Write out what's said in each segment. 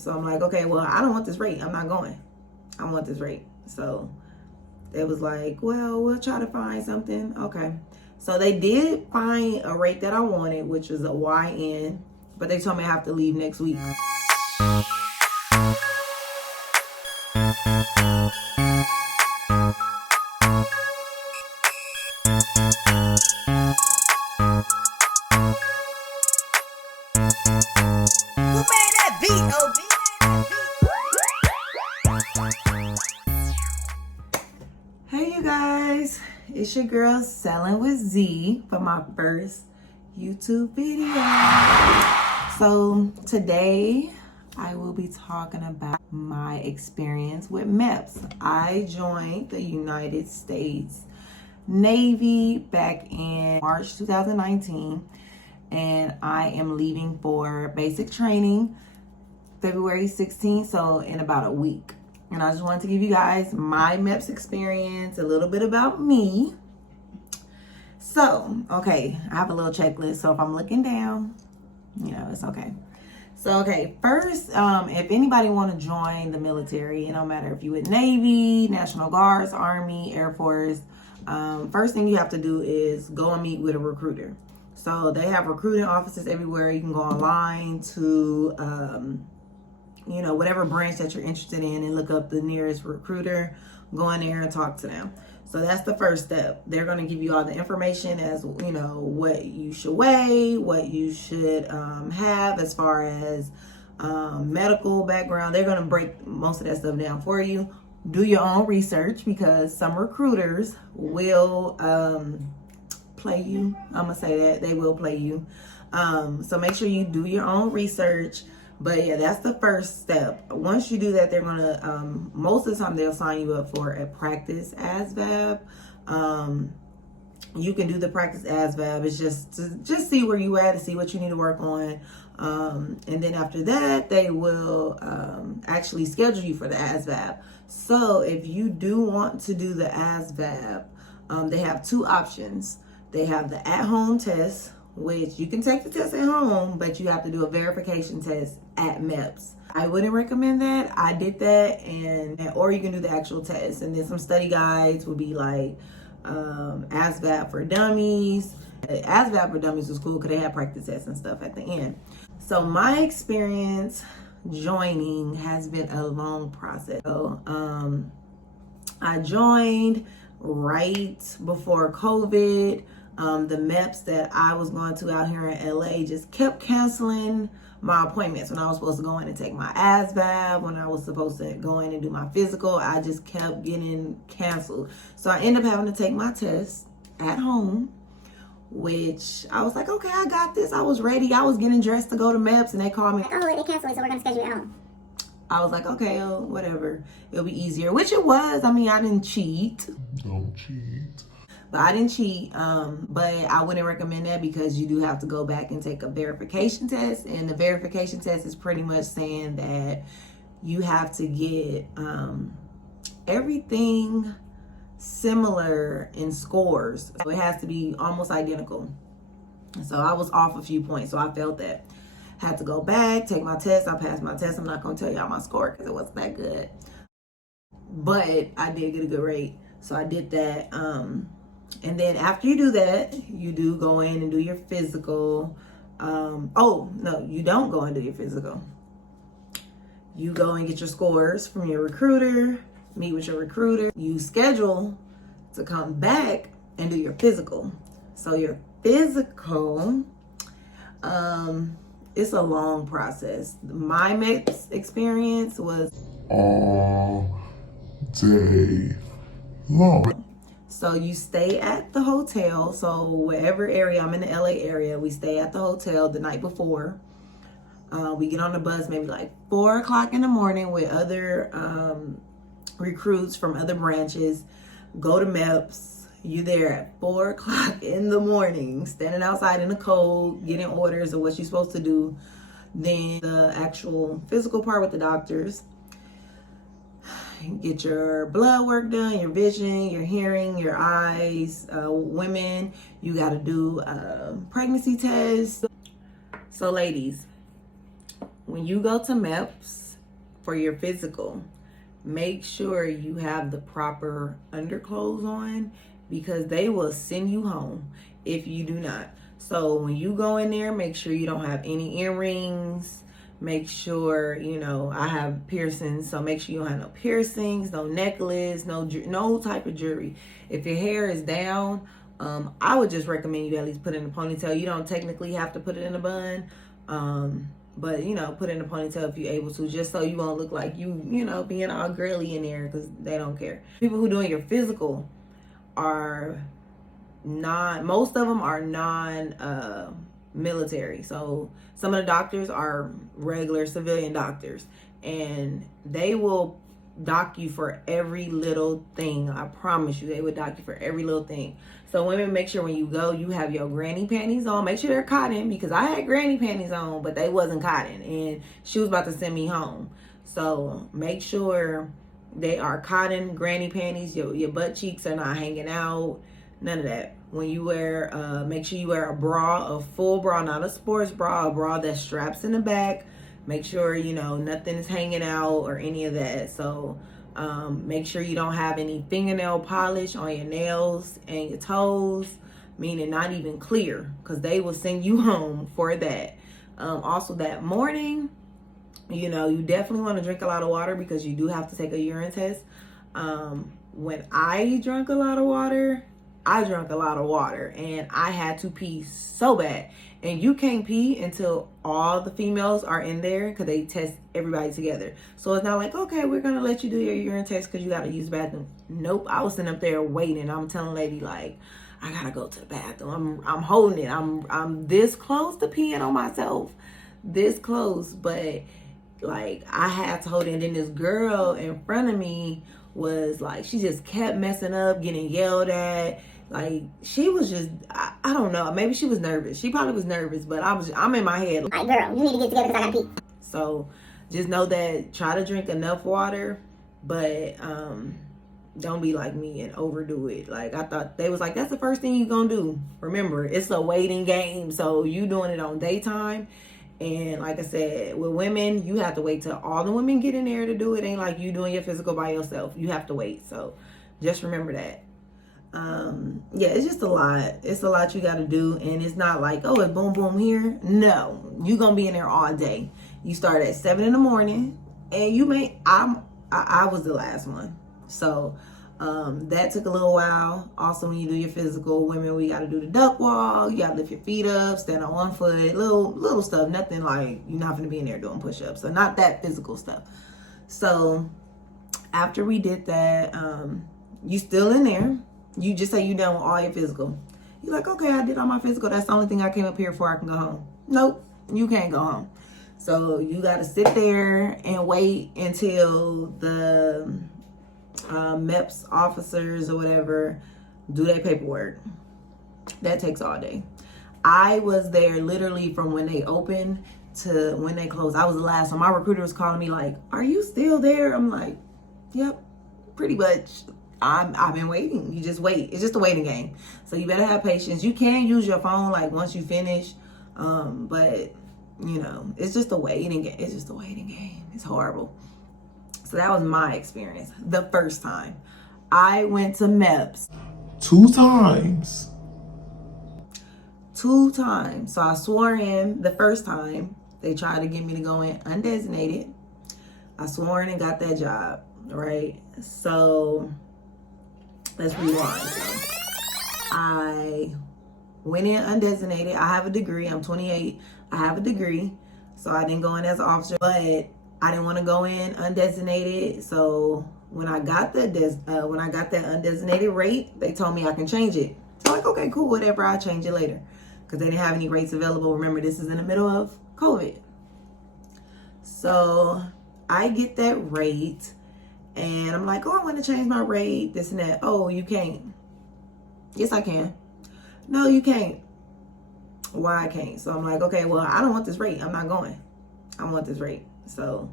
So I'm like, okay, well, I don't want this rate. I'm not going. I want this rate. So they was like, well, we'll try to find something. Okay. So they did find a rate that I wanted, which was a YN, but they told me I have to leave next week. Hey you guys, it's your girl Selling with Z for my first YouTube video. So today I will be talking about my experience with MEPS. I joined the United States Navy back in March 2019, and I am leaving for basic training February 16th, so in about a week. And I just wanted to give you guys my MEPS experience, a little bit about me. So, okay, I have a little checklist. So if I'm looking down, you know, it's okay. So, okay, first, if anybody want to join the military, it don't matter if you with Navy, National Guards, Army, Air Force, first thing you have to do is go and meet with a recruiter. So they have recruiting offices everywhere. You can go online to, you know, whatever branch that you're interested in and look up the nearest recruiter, go in there and talk to them. So that's the first step. They're going to give you all the information as, you know, what you should weigh, what you should have as far as medical background. They're going to break most of that stuff down for you. Do your own research because some recruiters will play you. I'm going to say that. They will play you. So make sure you do your own research. But yeah, that's the first step. Once you do that, they're gonna, most of the time they'll sign you up for a practice ASVAB. You can do the practice ASVAB. It's just to see where you at and see what you need to work on. And then after that, they will actually schedule you for the ASVAB. So if you do want to do the ASVAB, they have two options. They have the at-home test, which you can take the test at home, but you have to do a verification test at MEPS. I wouldn't recommend that. I did that, or you can do the actual test. And then some study guides would be like ASVAB for Dummies. ASVAB for Dummies was cool because they had practice tests and stuff at the end. So my experience joining has been a long process. So I joined right before COVID. The MEPS that I was going to out here in LA just kept canceling my appointments when I was supposed to go in and take my ASVAB, when I was supposed to go in and do my physical. I just kept getting canceled. So I ended up having to take my test at home, which I was like, okay, I got this. I was ready. I was getting dressed to go to MEPS and they called me. Oh, they canceled it, so we're going to schedule it at home. I was like, okay, oh, whatever. It'll be easier, which it was. I mean, I didn't cheat. Don't cheat. But I didn't cheat, but I wouldn't recommend that because you do have to go back and take a verification test. And the verification test is pretty much saying that you have to get everything similar in scores. So it has to be almost identical. So I was off a few points, so I felt that. Had to go back, take my test. I passed my test. I'm not going to tell y'all my score because it wasn't that good. But I did get a good rate. So I did that. And then after you do that, you do go in and do your physical. Oh, no, you don't go and do your physical. You go and get your scores from your recruiter, meet with your recruiter. You schedule to come back and do your physical. So your physical, it's a long process. My MEPS experience was all day long. So you stay at the hotel. So wherever area, I'm in the LA area, we stay at the hotel the night before. We get on the bus maybe like 4 o'clock in the morning with other recruits from other branches. Go to MEPS. You there at 4 o'clock in the morning, standing outside in the cold, getting orders of what you're supposed to do. Then the actual physical part with the doctors. Get your blood work done, your vision, your hearing, your eyes. Women, you got to do a pregnancy test. So ladies, when you go to MEPS, for your physical, make sure you have the proper underclothes on, because they will send you home if you do not. So when you go in there, make sure you don't have any earrings. Make sure, I have piercings, so make sure you don't have no piercings, no necklace, no type of jewelry. If your hair is down, I would just recommend you at least put it in a ponytail. You don't technically have to put it in a bun, but put it in a ponytail if you're able to, just so you won't look like you being all girly in there, because they don't care. People who doing your physical are most of them are non-military. So some of the doctors are regular civilian doctors, and they will dock you for every little thing. I promise you, they would dock you for every little thing. So women, make sure when you go, you have your granny panties on. Make sure they're cotton, because I had granny panties on, but they wasn't cotton, and she was about to send me home. So make sure they are cotton granny panties. Your butt cheeks are not hanging out. None of that. When you wear, make sure you wear a bra, a full bra, not a sports bra, a bra that straps in the back. Make sure, nothing is hanging out or any of that. So make sure you don't have any fingernail polish on your nails and your toes, meaning not even clear, because they will send you home for that. Also that morning, you definitely want to drink a lot of water, because you do have to take a urine test. When I drank a lot of water, and I had to pee so bad. And you can't pee until all the females are in there, because they test everybody together. So it's not like, okay, we're going to let you do your urine test because you got to use the bathroom. Nope. I was sitting up there waiting. I'm telling lady, like, I got to go to the bathroom. I'm holding it. I'm this close to peeing on myself. This close. But, like, I had to hold it. And then this girl in front of me was like, she just kept messing up, getting yelled at. Like, she was just, I don't know, maybe she was nervous. She probably was nervous, but I'm in my head like, girl, you need to get together because I gotta pee. So just know that, try to drink enough water, but don't be like me and overdo it. Like, I thought they was like, that's the first thing you gonna do. Remember, it's a waiting game, so you doing it on daytime. And like I said, with women, you have to wait till all the women get in there to do it. Ain't like you doing your physical by yourself. You have to wait. So just remember that. Yeah, it's just a lot. It's a lot you got to do. And it's not like, oh, it's boom, boom here. No, you're going to be in there all day. You start at 7 in the morning, and I was the last one. So, that took a little while. Also, when you do your physical, women, we got to do the duck walk. You got to lift your feet up, stand on one foot, little stuff. Nothing like you're not going to be in there doing push-ups. So not that physical stuff. So after we did that, you still in there. You just say you done with all your physical. You're like, okay, I did all my physical. That's the only thing I came up here for. I can go home. Nope, you can't go home. So you got to sit there and wait until the MEPS officers or whatever do their paperwork. That takes all day. I was there literally from when they opened to when they closed. I was the last one. My recruiter was calling me like, are you still there? I'm like, yep, pretty much. I've been waiting. You just wait. It's just a waiting game. So you better have patience. You can use your phone like once you finish. But it's just a waiting game. It's just a waiting game. It's horrible. So that was my experience. The first time I went to MEPS. 2 times. 2 times. So I swore in the first time. They tried to get me to go in undesignated. I swore in and got that job, right? So let's rewind. So I went in undesignated. I have a degree. I'm 28. I have a degree. So I didn't go in as an officer, but I didn't want to go in undesignated. So when I got that undesignated rate, they told me I can change it. So I'm like, okay, cool, whatever. I'll change it later. Because they didn't have any rates available. Remember, this is in the middle of COVID. So I get that rate. And I'm like, oh, I want to change my rate, this and that. Oh, you can't. Yes, I can. No, you can't. Why I can't? So I'm like, okay, well, I don't want this rate. I'm not going. I want this rate. So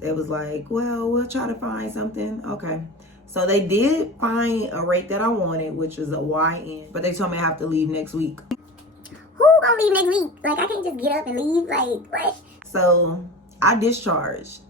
it was like, well, we'll try to find something. Okay. So they did find a rate that I wanted, which was a YN. But they told me I have to leave next week. Who gonna leave next week? Like, I can't just get up and leave. Like, what? So I discharged.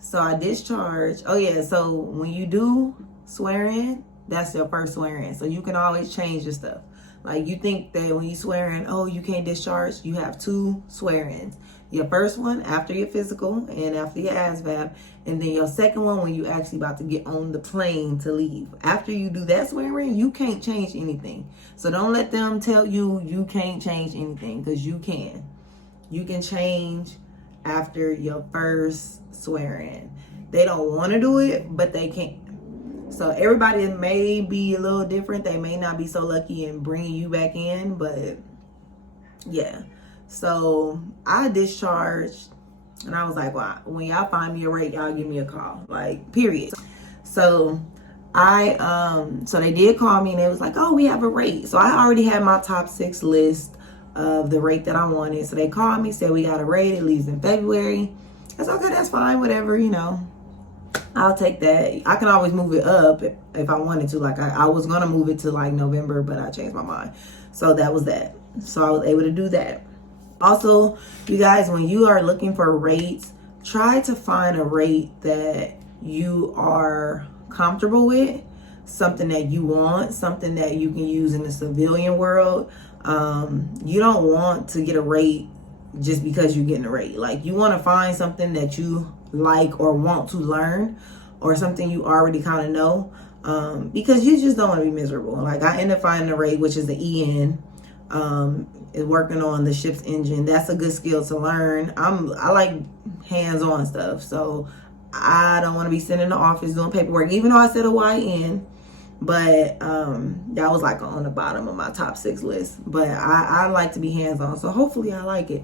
So I discharge. Oh yeah, so when you do swear in, that's your first swear in. So you can always change your stuff. Like you think that when you swear in, oh, you can't discharge, you have 2 swear-ins. Your first one after your physical and after your ASVAB, and then your second one when you actually about to get on the plane to leave. After you do that swearing, you can't change anything. So don't let them tell you you can't change anything, because you can. You can change after your first swearing. They don't want to do it, but they can't. So everybody may be a little different. They may not be so lucky in bringing you back in, but yeah. So I discharged, and I was like, well, when y'all find me a rate, y'all give me a call, like, period. So so they did call me, and they was like, oh, we have a rate. So I already had my top 6 list of the rate that I wanted. So they called me, said we got a rate, it leaves in February. I said, okay, that's fine, whatever, you know. I'll take that. I can always move it up if I wanted to. Like I was gonna move it to like November, but I changed my mind. So that was that. So I was able to do that. Also, you guys, when you are looking for rates, try to find a rate that you are comfortable with, something that you want, something that you can use in the civilian world. You don't want to get a rate just because you're getting a rate. Like, you want to find something that you like or want to learn, or something you already kind of know, because you just don't want to be miserable. Like, I ended up finding a rate, which is the EN, is working on the ship's engine. That's a good skill to learn. I like hands-on stuff, so I don't want to be sitting in the office doing paperwork, even though I said a YN. But that was like on the bottom of my top 6 list. But I like to be hands-on, so hopefully I like it.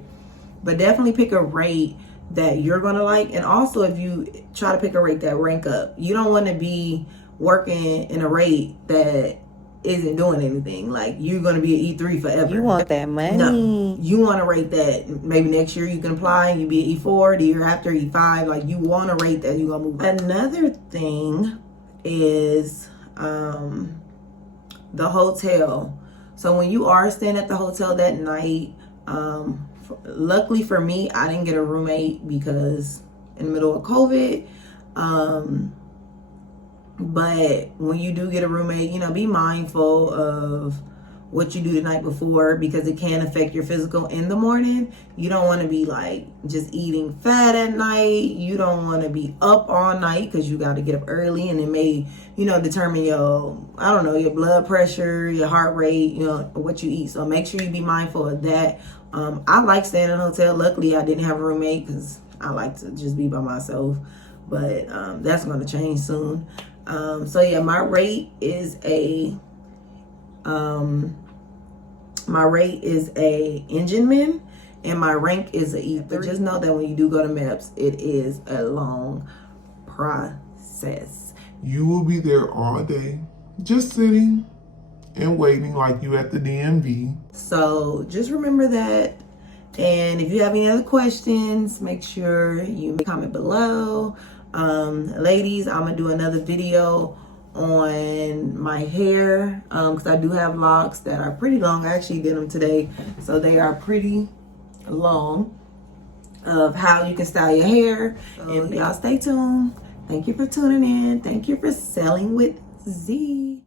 But definitely pick a rate that you're gonna like. And also, if you try to pick a rate that rank up, you don't want to be working in a rate that isn't doing anything. Like, you're gonna be an E3 forever. You want that money. No, you want a rate that maybe next year you can apply and you be an E4, the year after E5. Like, you want a rate that you're gonna move up. Another thing is the hotel. So when you are staying at the hotel that night, luckily for me, I didn't get a roommate because in the middle of COVID. But when you do get a roommate, you know, be mindful of what you do the night before, because it can affect your physical in the morning. You don't want to be like just eating fat at night. You don't want to be up all night because you got to get up early, and it may, you know, determine your, I don't know, your blood pressure, your heart rate, you know, what you eat. So make sure you be mindful of that. I like staying in a hotel. Luckily, I didn't have a roommate because I like to just be by myself. But that's going to change soon. So yeah, my rate is a engineman, and my rank is a E3. But just know that when you do go to MEPS, it is a long process. You will be there all day, just sitting and waiting like you at the DMV. So just remember that. And if you have any other questions, make sure you comment below. Ladies, I'm gonna do another video on my hair, because I do have locks that are pretty long. I actually did them today, so they are pretty long, of how you can style your hair. And y'all stay tuned. Thank you for tuning in. Thank you for selling with Z.